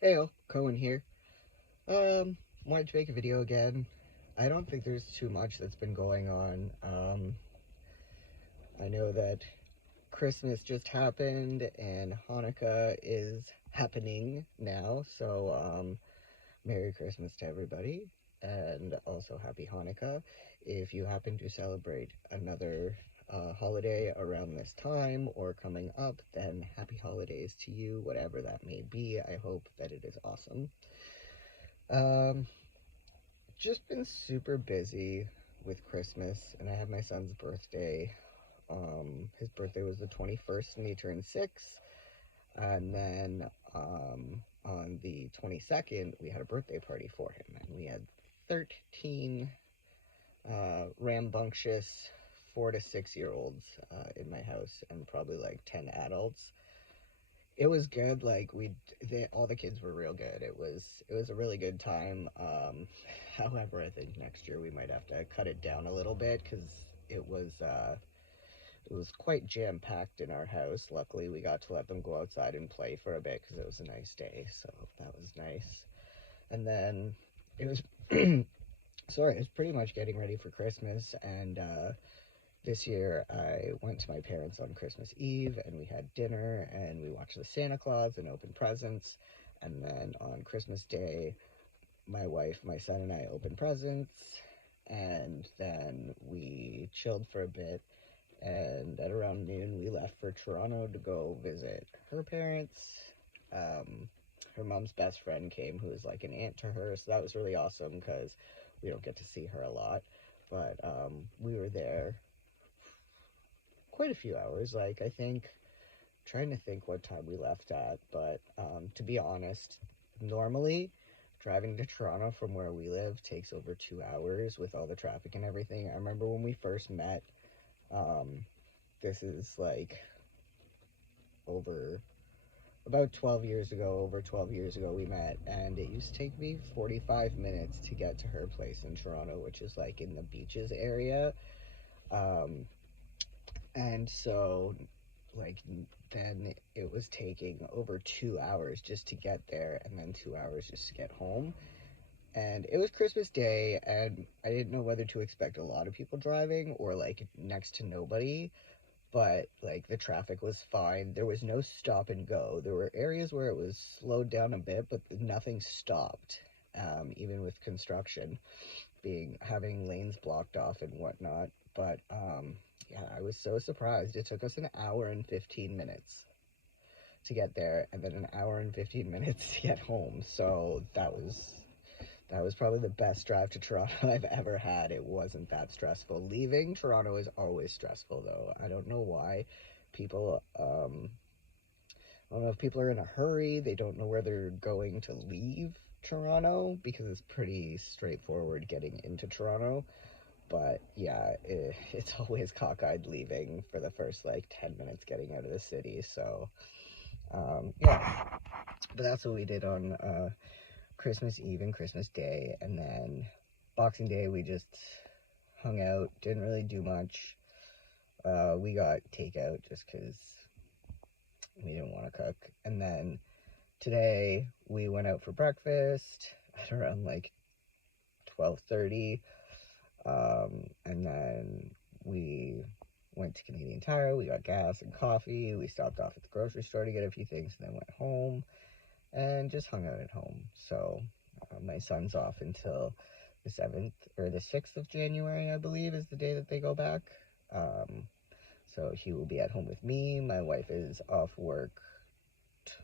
Heyo, Cohen here. Wanted to make a video again. I don't think there's too much that's been going on. I know that Christmas just happened and Hanukkah is happening now, so Merry Christmas to everybody, and also Happy Hanukkah. If you happen to celebrate another holiday around this time or coming up, then happy holidays to you, whatever that may be. I hope that it is awesome. Um, just been super busy with Christmas, and I had my son's birthday. His birthday was the 21st, and he turned 6. And then on the 22nd, we had a birthday party for him, and we had 13 rambunctious 4 to 6 year olds in my house, and probably like 10 adults. It was good. Like all the kids were real good. It was a really good time. However, I think next year we might have to cut it down a little bit because it was uh, it was quite jam packed in our house. Luckily, we got to let them go outside and play for a bit because it was a nice day. So that was nice. And then it was sorry, it was pretty much getting ready for Christmas, and this year I went to my parents on Christmas Eve, and we had dinner and we watched the Santa Claus and opened presents. And then on Christmas Day, my wife, my son, and I opened presents. And then we chilled for a bit. And at around noon, we left for Toronto to go visit her parents. Um, Her mom's best friend came, who is like an aunt to her. So that was really awesome because we don't get to see her a lot. But we were there quite a few hours. Like, I think, trying to think what time we left at, but to be honest, normally driving to Toronto from where we live takes over 2 hours with all the traffic and everything. I remember when we first met, um, this is like over about 12 years ago, over 12 years ago we met, and it used to take me 45 minutes to get to her place in Toronto, which is like in the beaches area. Um, and so like then it was taking over 2 hours just to get there, and then 2 hours just to get home. And it was Christmas Day, and I didn't know whether to expect a lot of people driving or like next to nobody. But like the traffic was fine. There was no stop and go. There were areas where it was slowed down a bit, but nothing stopped. Even with construction being having lanes blocked off and whatnot. But yeah, I was so surprised. It took us an hour and 15 minutes to get there, and then an hour and 15 minutes to get home. So that was probably the best drive to Toronto I've ever had. It wasn't that stressful. Leaving Toronto is always stressful, though. I don't know why people. I don't know if people are in a hurry. They don't know where they're going to leave Toronto because it's pretty straightforward getting into Toronto. But yeah, it's always cockeyed leaving for the first like 10 minutes getting out of the city. So yeah, but that's what we did on Christmas Eve and Christmas Day. And then Boxing Day, we just hung out, didn't really do much. We got takeout just because we didn't want to cook. And then today, we went out for breakfast at around like 12:30. And then we went to Canadian Tire. We got gas and coffee. We stopped off at the grocery store to get a few things, and then went home and just hung out at home. So my son's off until the 7th or the 6th of January, I believe, is the day that they go back. Um, so he will be at home with me. My wife is off work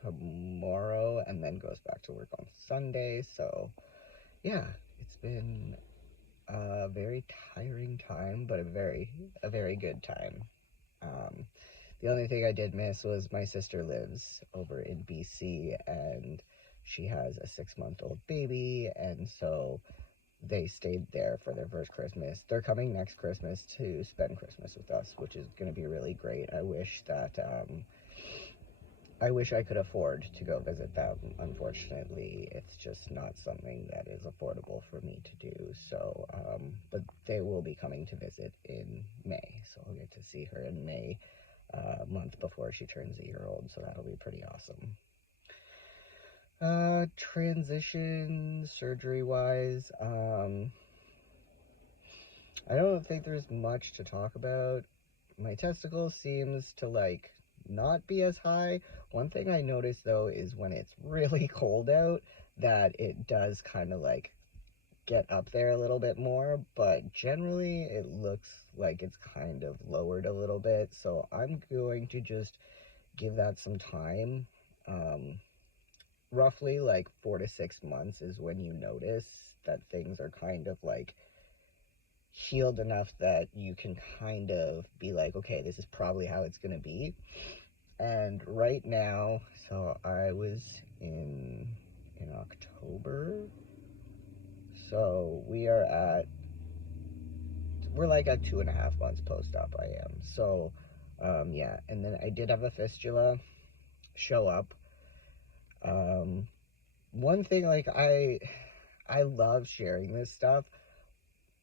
tomorrow and then goes back to work on Sunday. So yeah, it's been a very tiring time, but a very good time. Um, the only thing I did miss was my sister lives over in BC, and she has a 6-month-old baby, and so they stayed there for their first Christmas. They're coming next Christmas to spend Christmas with us, which is going to be really great. I wish I could afford to go visit them. Unfortunately, it's just not something that is affordable for me to do. So, but they will be coming to visit in May, so I'll get to see her in May, a month before she turns a year old. So that'll be pretty awesome. Transition surgery wise, I don't think there's much to talk about. My testicle seems to like not be as high. One thing I notice though is when it's really cold out that it does kind of like get up there a little bit more, but generally it looks like it's kind of lowered a little bit. So I'm going to just give that some time. Um, Roughly like 4 to 6 months is when you notice that things are kind of like healed enough that you can kind of be like, okay, this is probably how it's going to be. And right now, so I was in October. So we're like at 2.5 months post-op. I am. So yeah, and then I did have a fistula show up. Um One thing, like, I love sharing this stuff,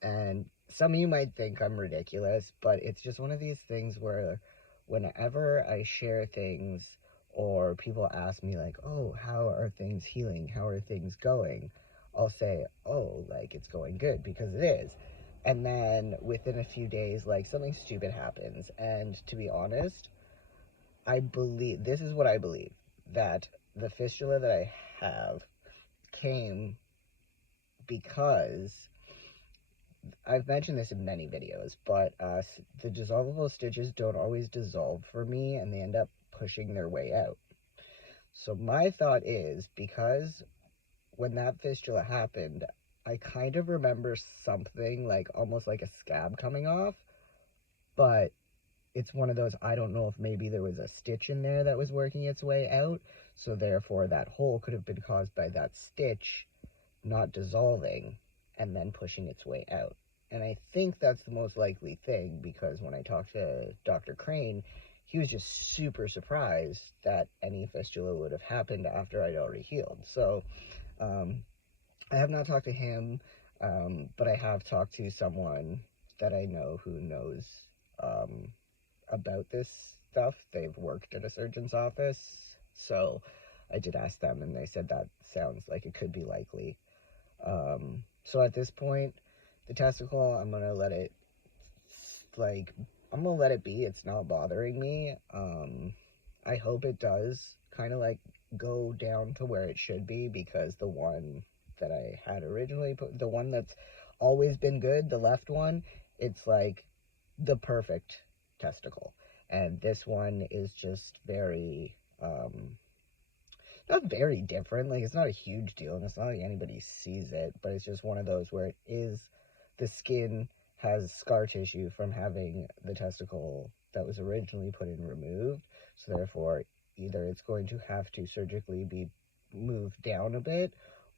and some of you might think I'm ridiculous, but it's just one of these things where whenever I share things or people ask me like, oh, how are things healing, how are things going, I'll say, oh, like, it's going good, because it is. And then within a few days, like, something stupid happens, and to be honest, I believe this is what I believe, that the fistula that I have came because I've mentioned this in many videos, but the dissolvable stitches don't always dissolve for me, and they end up pushing their way out. So my thought is, because when that fistula happened, I kind of remember something like almost like a scab coming off, but it's one of those, I don't know if maybe there was a stitch in there that was working its way out, so therefore that hole could have been caused by that stitch not dissolving and then pushing its way out. And I think that's the most likely thing, because when I talked to Dr. Crane, he was just super surprised that any fistula would have happened after I'd already healed. So I have not talked to him, but I have talked to someone that I know who knows um, about this stuff. They've worked at a surgeon's office. So I did ask them, and they said that sounds like it could be likely. So at this point, the testicle, I'm gonna let it, like, I'm gonna let it be. It's not bothering me. I hope it does kind of like go down to where it should be, because the one that I had originally put, the one that's always been good, the left one, it's like the perfect testicle. And this one is just very, not very different. Like, it's not a huge deal, and it's not like anybody sees it, but it's just one of those where it is, the skin has scar tissue from having the testicle that was originally put in removed. So therefore, either it's going to have to surgically be moved down a bit,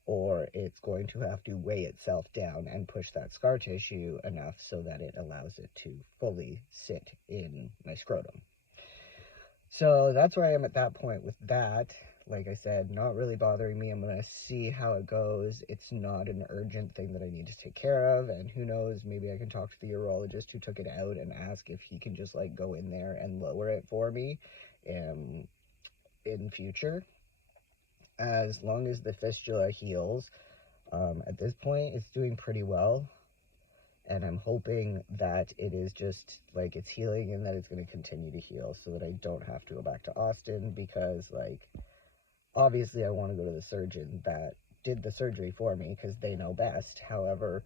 or it's going to have to weigh itself down and push that scar tissue enough so that it allows it to fully sit in my scrotum. So that's where I am at that point with that. Like I said, not really bothering me. I'm going to see how it goes. It's not an urgent thing that I need to take care of. And who knows, maybe I can talk to the urologist who took it out and ask if he can just like go in there and lower it for me in future. As long as the fistula heals, at this point, it's doing pretty well. And I'm hoping that it is just like it's healing, and that it's going to continue to heal, so that I don't have to go back to Austin, because like obviously I want to go to the surgeon that did the surgery for me, because they know best. However,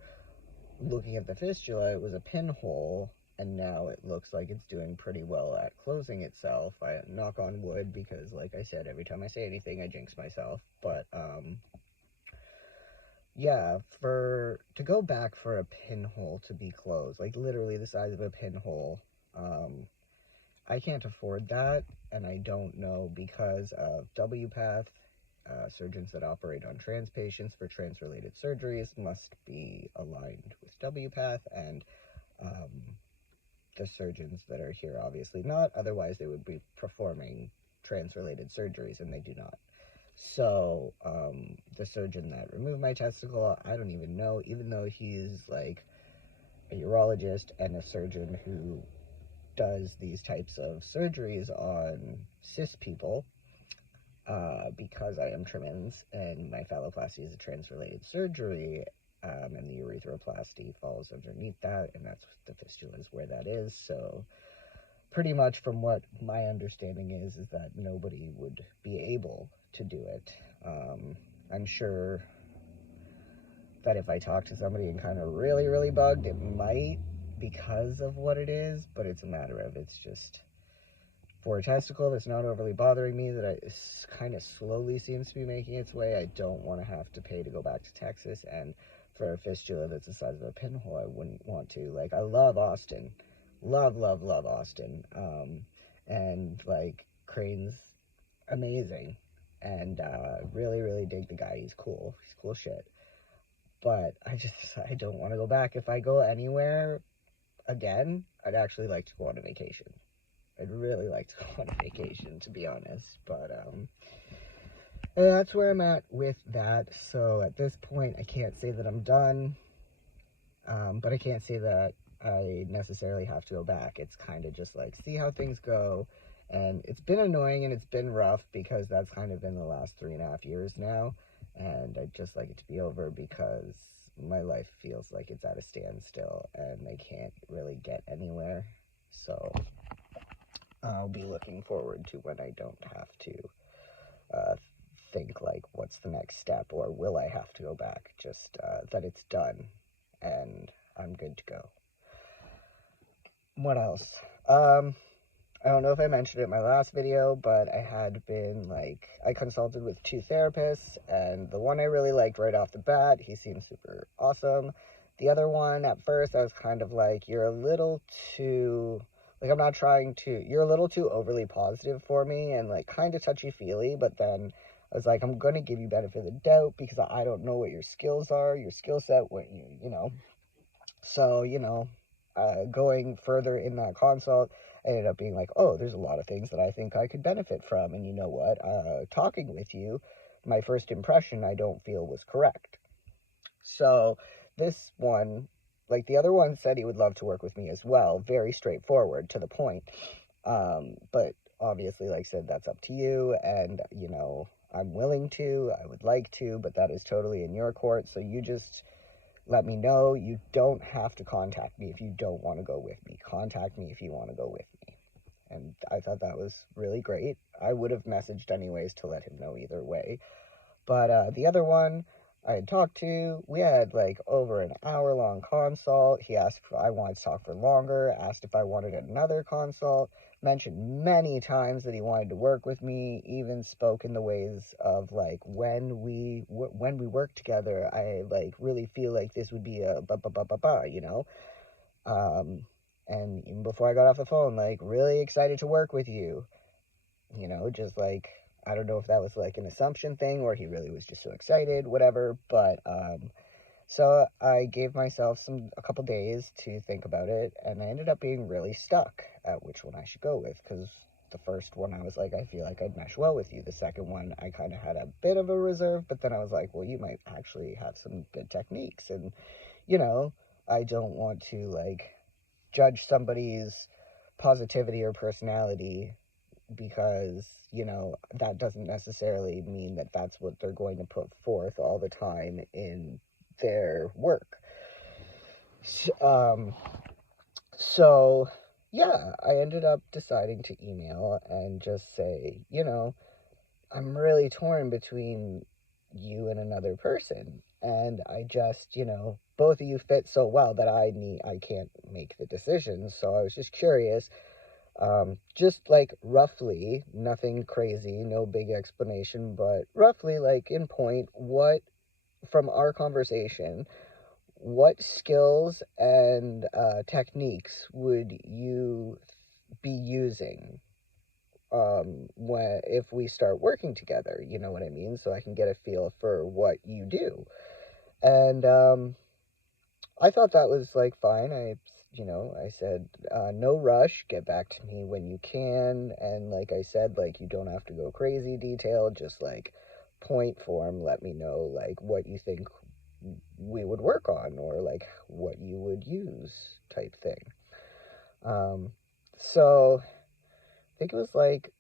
looking at the fistula, it was a pinhole, and now it looks like it's doing pretty well at closing itself. I knock on wood, because like I said, every time I say anything I jinx myself. But yeah, to go back for a pinhole to be closed, like literally the size of a pinhole, I can't afford that, and I don't know, because of WPATH. Surgeons that operate on trans patients for trans-related surgeries must be aligned with WPATH, and the surgeons that are here obviously not, otherwise they would be performing trans-related surgeries, and they do not. So, the surgeon that removed my testicle, I don't even know, even though he's like a urologist and a surgeon who does these types of surgeries on cis people, because I am trans and my phalloplasty is a trans-related surgery, and the urethroplasty falls underneath that, and that's the fistula is where that is. So pretty much from what my understanding is that nobody would be able to do it. I'm sure that if I talk to somebody and kind of really bugged, it might, because of what it is, but it's a matter of, it's just for a testicle that's not overly bothering me, that kind of slowly seems to be making its way. I don't want to have to pay to go back to Texas, and for a fistula that's the size of a pinhole, I wouldn't want to. Like, I love Austin. Love Austin. And, like, Crane's amazing. And, really dig the guy. He's cool. He's cool shit. But I don't want to go back. If I go anywhere again, I'd actually like to go on a vacation. I'd really like to go on a vacation, to be honest. But, that's where I'm at with that. So at this point, I can't say that I'm done. But I can't say that I necessarily have to go back. It's kind of just like, see how things go. And it's been annoying and it's been rough, because that's kind of been the last 3.5 years now. And I'd just like it to be over, because my life feels like it's at a standstill and I can't really get anywhere. So I'll be looking forward to when I don't have to think like, what's the next step, or will I have to go back? Just that it's done and I'm good to go. What else? I don't know if I mentioned it in my last video, but I had been, like, I consulted with 2 therapists, and the one I really liked right off the bat, he seemed super awesome. The other one, at first, I was kind of like, you're a little too, like, you're a little too overly positive for me, and, like, kind of touchy-feely, but then I was like, I'm going to give you benefit of the doubt, because I don't know what your skills are, your skill set, what you know. So, going further in that consult, I ended up being like, oh, there's a lot of things that I think I could benefit from. And you know what? Talking with you, my first impression, I don't feel was correct. So this one, like the other one, said he would love to work with me as well. Very straightforward, to the point. But obviously, like I said, that's up to you. And, I'm willing to, I would like to, but that is totally in your court. So you just let me know. You don't have to contact me if you don't want to go with me. Contact me if you want to go with me. And I thought that was really great. I would have messaged anyways to let him know either way. But the other one I had talked to, we had like over an hour-long consult. He asked if I wanted to talk for longer, asked if I wanted another consult, mentioned many times that he wanted to work with me, even spoke in the ways of like, when we work together, I like really feel like this would be a and even before I got off the phone, like, really excited to work with you, just like, I don't know if that was like an assumption thing or he really was just so excited, whatever. But so I gave myself a couple days to think about it, and I ended up being really stuck at which one I should go with, because the first one I was like, I feel like I'd mesh well with you. The second one, I kind of had a bit of a reserve, but then I was like, well, you might actually have some good techniques, and I don't want to like judge somebody's positivity or personality, because that doesn't necessarily mean that that's what they're going to put forth all the time in their work. So yeah, I ended up deciding to email and just say, I'm really torn between you and another person, and I just, both of you fit so well that I can't make the decision. So I was just curious, just like roughly, nothing crazy, no big explanation, but roughly, like, in point, from our conversation, what skills and techniques would you be using if we start working together? You know what I mean? So I can get a feel for what you do. And I thought that was like fine. I said, no rush, get back to me when you can. And like I said, like, you don't have to go crazy detailed, just like point form, let me know like what you think we would work on, or like what you would use, type thing. So I think it was like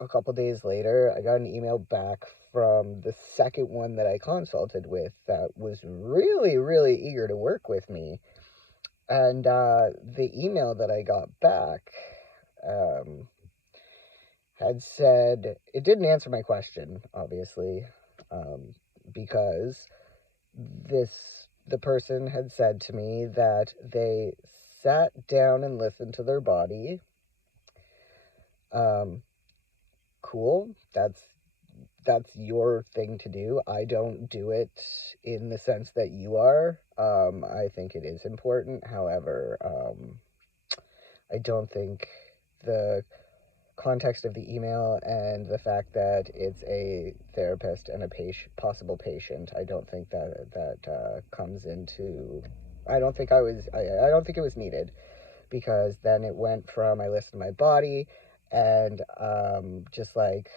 a couple days later, I got an email back from the second one that I consulted with that was really, really eager to work with me. And the email that I got back um, had said, it didn't answer my question, obviously, um, because the person had said to me that they sat down and listened to their body. Um, cool. That's your thing to do. I don't do it in the sense that you are. I think it is important. However, I don't think the context of the email and the fact that it's a therapist and a possible patient, I don't think that comes into. I don't think I don't think it was needed, because then it went from I listened to my body and just like,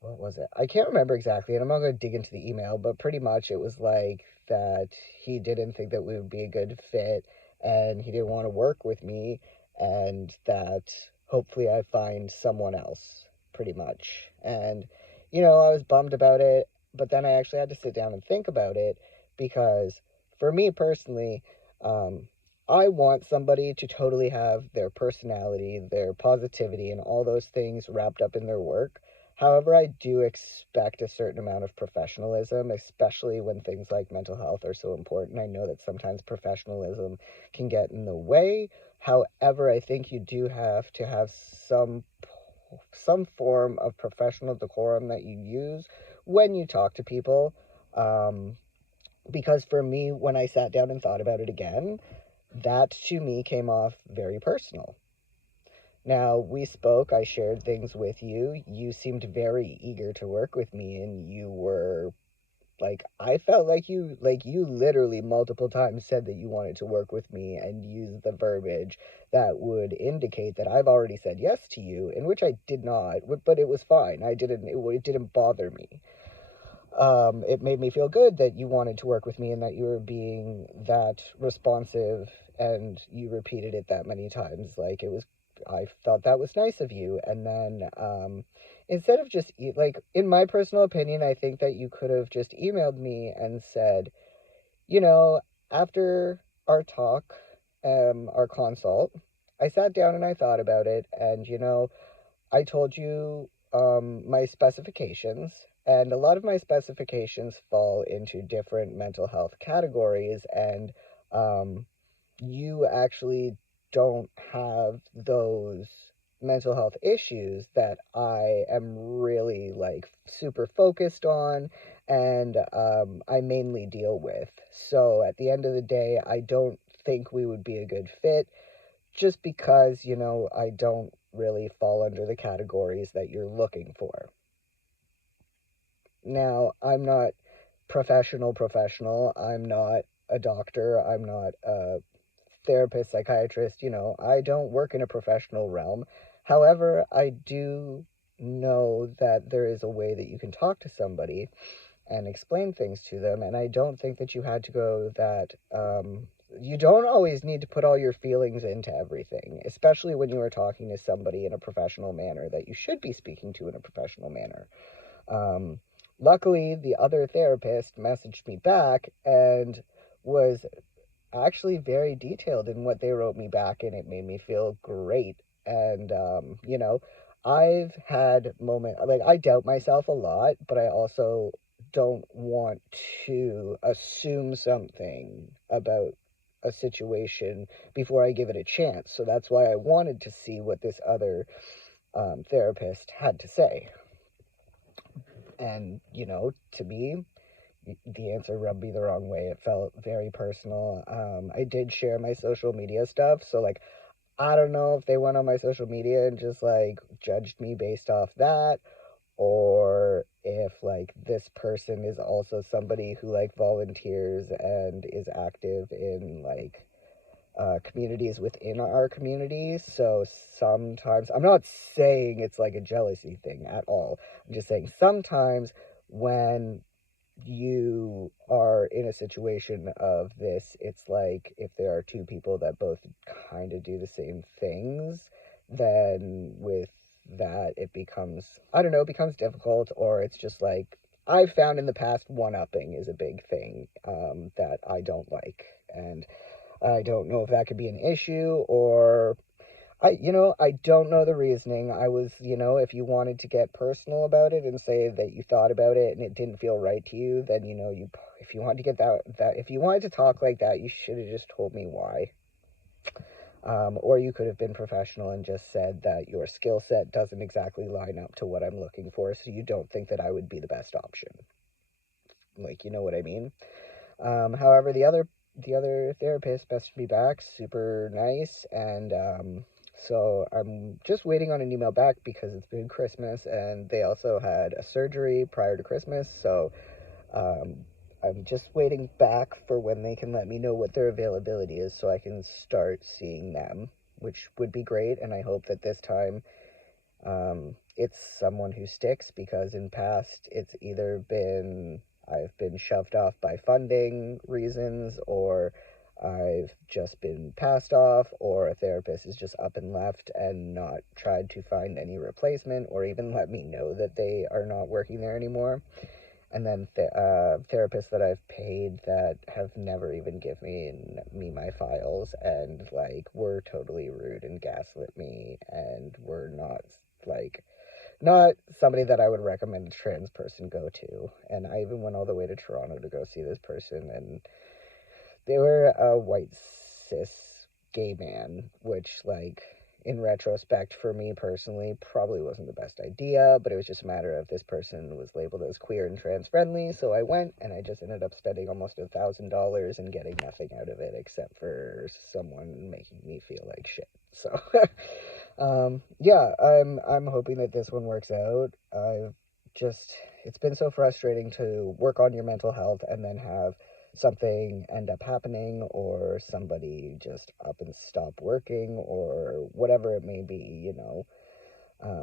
what was it? I can't remember exactly, and I'm not going to dig into the email, but pretty much it was like that he didn't think that we would be a good fit, and he didn't want to work with me, and that hopefully I find someone else, pretty much. And, I was bummed about it, but then I actually had to sit down and think about it, because for me personally, um, I want somebody to totally have their personality, their positivity, and all those things wrapped up in their work. However, I do expect a certain amount of professionalism, especially when things like mental health are so important. I know that sometimes professionalism can get in the way. However, I think you do have to have some form of professional decorum that you use when you talk to people. Because for me, when I sat down and thought about it again, that to me came off very personal. Now, we spoke, I shared things with you. You seemed very eager to work with me, and you were like, I felt like you literally multiple times said that you wanted to work with me and used the verbiage that would indicate that I've already said yes to you, in which I did not, but it was fine. It didn't bother me. It made me feel good that you wanted to work with me and that you were being that responsive, and you repeated it that many times. I thought that was nice of you. And then, instead of just, in my personal opinion, I think that you could have just emailed me and said, you know, after our talk, our consult, I sat down and I thought about it, and, I told you my specifications, and a lot of my specifications fall into different mental health categories, and you actually don't have those mental health issues that I am really like super focused on, and I mainly deal with. So at the end of the day, I don't think we would be a good fit, just because, I don't really fall under the categories that you're looking for. Now, I'm not professional. I'm not a doctor. I'm not a therapist, psychiatrist. I don't work in a professional realm. However, I do know that there is a way that you can talk to somebody and explain things to them. And I don't think that you had to go that. You don't always need to put all your feelings into everything, especially when you are talking to somebody in a professional manner that you should be speaking to in a professional manner. Um, Luckily, the other therapist messaged me back and was actually very detailed in what they wrote me back, and it made me feel great. And I've had moments like I doubt myself a lot, but I also don't want to assume something about a situation before I give it a chance. So that's why I wanted to see what this other therapist had to say. And to me, the answer rubbed me the wrong way. It felt very personal. I did share my social media stuff, so like I don't know if they went on my social media and just like judged me based off that, or if like this person is also somebody who like volunteers and is active in like communities within our communities. So sometimes, I'm not saying it's like a jealousy thing at all. I'm just saying sometimes when you are in a situation of this, it's like if there are two people that both kind of do the same things, then with that it becomes, I don't know, it becomes difficult, or it's just like, I've found in the past one-upping is a big thing that I don't like. And I don't know if that could be an issue, or I don't know the reasoning. I was, if you wanted to get personal about it and say that you thought about it and it didn't feel right to you, then, if you wanted to get if you wanted to talk like that, you should have just told me why. Or you could have been professional and just said that your skill set doesn't exactly line up to what I'm looking for, so you don't think that I would be the best option. Like, you know what I mean? However, the other therapist messaged me back, super nice, and so I'm just waiting on an email back because it's been Christmas, and they also had a surgery prior to Christmas, so um, I'm just waiting back for when they can let me know what their availability is so I can start seeing them, which would be great, and I hope that this time it's someone who sticks, because in past it's either been I've been shoved off by funding reasons, or I've just been passed off, or a therapist is just up and left and not tried to find any replacement or even let me know that they are not working there anymore. And then therapists that I've paid that have never even given me my files, and like were totally rude and gaslit me, and were not somebody that I would recommend a trans person go to. And I even went all the way to Toronto to go see this person, and they were a white cis gay man, which, like, in retrospect, for me personally, probably wasn't the best idea, but it was just a matter of this person was labeled as queer and trans friendly, so I went, and I just ended up spending almost $1,000 and getting nothing out of it except for someone making me feel like shit. So, yeah, I'm hoping that this one works out. It's been so frustrating to work on your mental health and then have something end up happening, or somebody just up and stop working, or whatever it may be.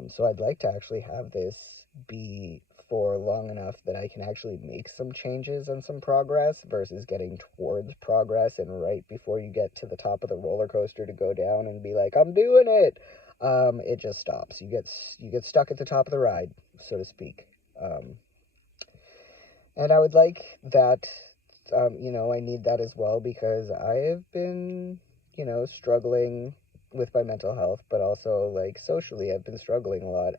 So I'd like to actually have this be for long enough that I can actually make some changes and some progress, versus getting towards progress and right before you get to the top of the roller coaster to go down and be like, I'm doing it. It just stops. You get stuck at the top of the ride, so to speak. And I would like that, I need that as well, because I have been, struggling with my mental health, but also, like, socially, I've been struggling a lot.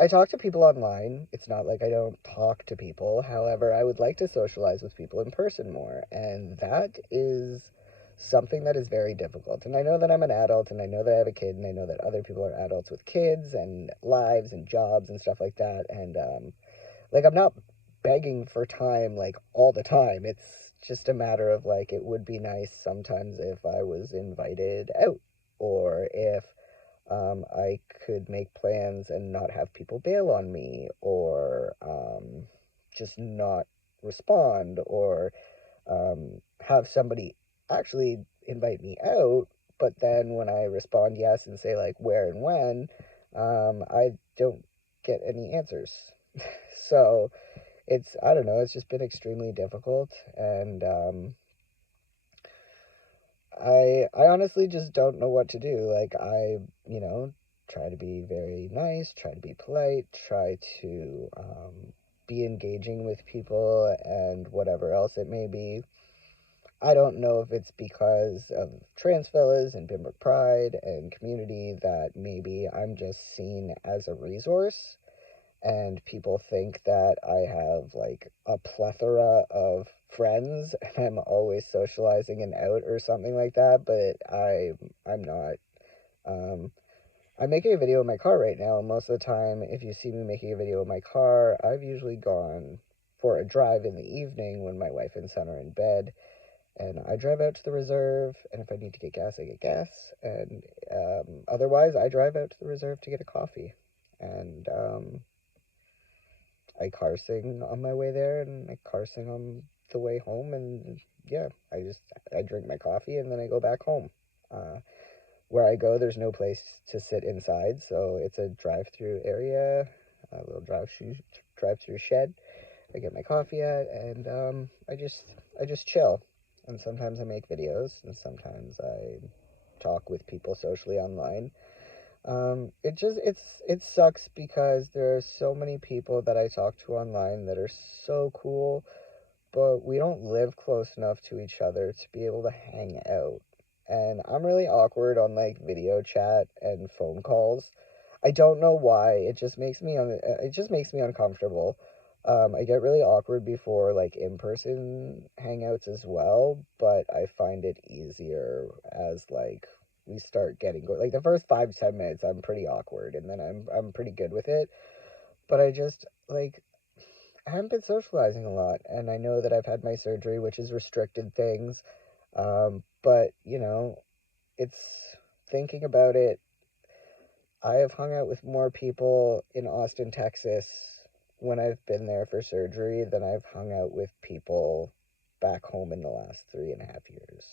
I talk to people online. It's not like I don't talk to people. However, I would like to socialize with people in person more, and that is something that is very difficult. And I know that I'm an adult, and I know that I have a kid, and I know that other people are adults with kids and lives and jobs and stuff like that, and like, I'm not begging for time, like, all the time. It's just a matter of, like, it would be nice sometimes if I was invited out, or if I could make plans and not have people bail on me, or just not respond, or have somebody actually invite me out, but then when I respond yes and say, like, where and when, I don't get any answers. So I don't know, it's just been extremely difficult, and I honestly just don't know what to do. Like, try to be very nice, try to be polite, try to be engaging with people and whatever else it may be. I don't know if it's because of trans fellas and Pembroke Pride and community that maybe I'm just seen as a resource, and people think that I have, like, a plethora of friends and I'm always socializing and out or something like that, but I'm not. Um, I'm making a video in my car right now, and most of the time, if you see me making a video in my car, I've usually gone for a drive in the evening when my wife and son are in bed, and I drive out to the reserve, and if I need to get gas, I get gas, and otherwise, I drive out to the reserve to get a coffee, and I car sing on my way there, and I car sing on the way home, and yeah, I drink my coffee, and then I go back home. Where I go, there's no place to sit inside, so it's a drive-through area, a little drive-through shed. I get my coffee at, and I just chill. And sometimes I make videos, and sometimes I talk with people socially online. It sucks because there are so many people that I talk to online that are so cool, but we don't live close enough to each other to be able to hang out. And I'm really awkward on like video chat and phone calls. I don't know why. It just makes me uncomfortable. I get really awkward before like in-person hangouts as well, but I find it easier as like we start getting like the first 5-10 minutes I'm pretty awkward, and then I'm pretty good with it. But I just like I haven't been socializing a lot, and I know that I've had my surgery, which has restricted things. But it's thinking about it. I have hung out with more people in Austin, Texas when I've been there for surgery than I've hung out with people back home in the last 3.5 years.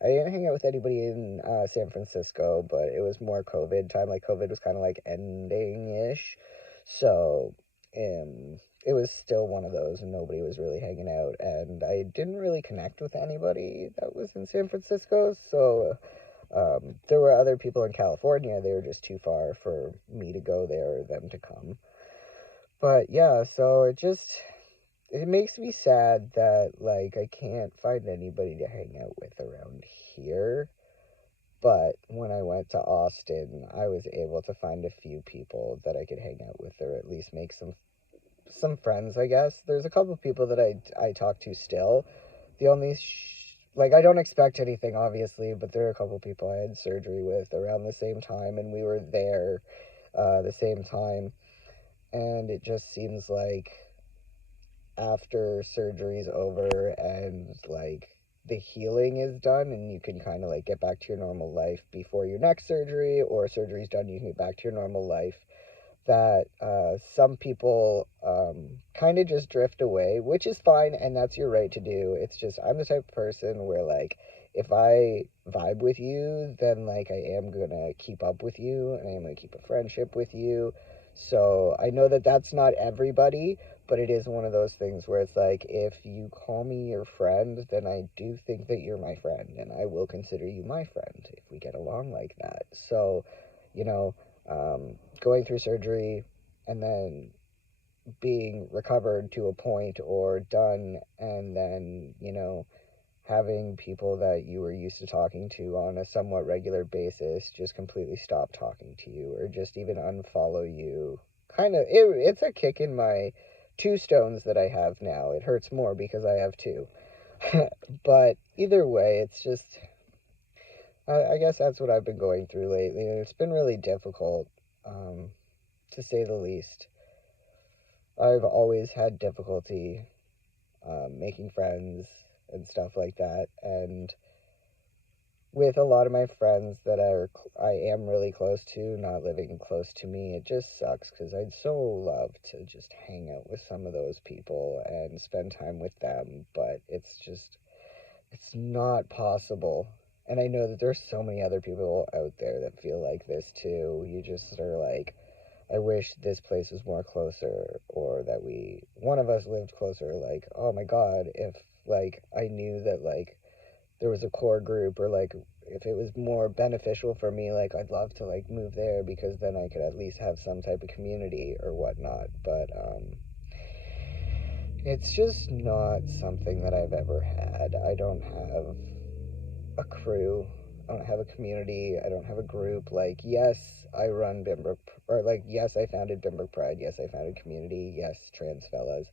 I didn't hang out with anybody in San Francisco, but it was more COVID time. Like COVID was kind of like ending ish, so it was still one of those, and nobody was really hanging out, and I didn't really connect with anybody that was in San Francisco. So there were other people in California. They were just too far for me to go there or them to come. But yeah, so it makes me sad that like I can't find anybody to hang out with around here. But when I went to Austin, I was able to find a few people that I could hang out with, or at least make some friends, I guess. There's a couple of people that I talk to still. The only like I don't expect anything obviously, but there are a couple of people I had surgery with around the same time, and we were there the same time, and it just seems like after surgery's over and like the healing is done and you can kind of like get back to your normal life before your next surgery, or surgery's done, you can get back to your normal life, that some people kind of just drift away, which is fine, and that's your right to do. It's just I'm the type of person where like if I vibe with you, then like I am gonna keep up with you and I am gonna keep a friendship with you. So I know that that's not everybody, but it is one of those things where it's like if you call me your friend, then I do think that you're my friend, and I will consider you my friend if we get along like that. So, you know, going through surgery and then being recovered to a point or done, and then having people that you were used to talking to on a somewhat regular basis just completely stop talking to you or just even unfollow you, it's a kick in my two stones that I have now. It hurts more because I have two. But either way, it's just I guess that's what I've been going through lately, and it's been really difficult, um, to say the least. I've always had difficulty making friends and stuff like that, and with a lot of my friends that I am really close to not living close to me, it just sucks because I'd so love to just hang out with some of those people and spend time with them, but it's not possible. And I know that there's so many other people out there that feel like this too. You just are like, I wish this place was more closer, or that one of us lived closer. Like, oh my God, if like I knew that like there was a core group, or like if it was more beneficial for me, like I'd love to like move there because then I could at least have some type of community or whatnot. But it's just not something that I've ever had. I don't have a crew. I don't have a community. I don't have a group. Like, yes, I run Bimbrook, or like, yes, I founded Bimbrook Pride. Yes, I founded community. Yes, trans fellas.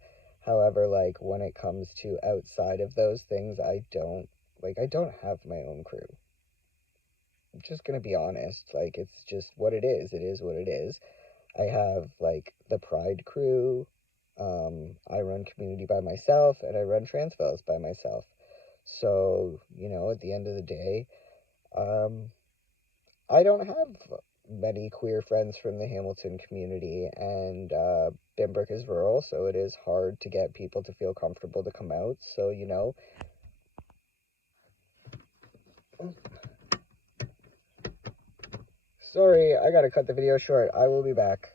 However, like, when it comes to outside of those things, I don't have my own crew. I'm just gonna be honest. Like, it's just what it is. It is what it is. I have, like, the Pride crew. I run community by myself, and I run trans fellas by myself. So, at the end of the day, um, I don't have many queer friends from the Hamilton community, and Bimbrook is rural, so it is hard to get people to feel comfortable to come out. So, sorry, I gotta cut the video short. I will be back.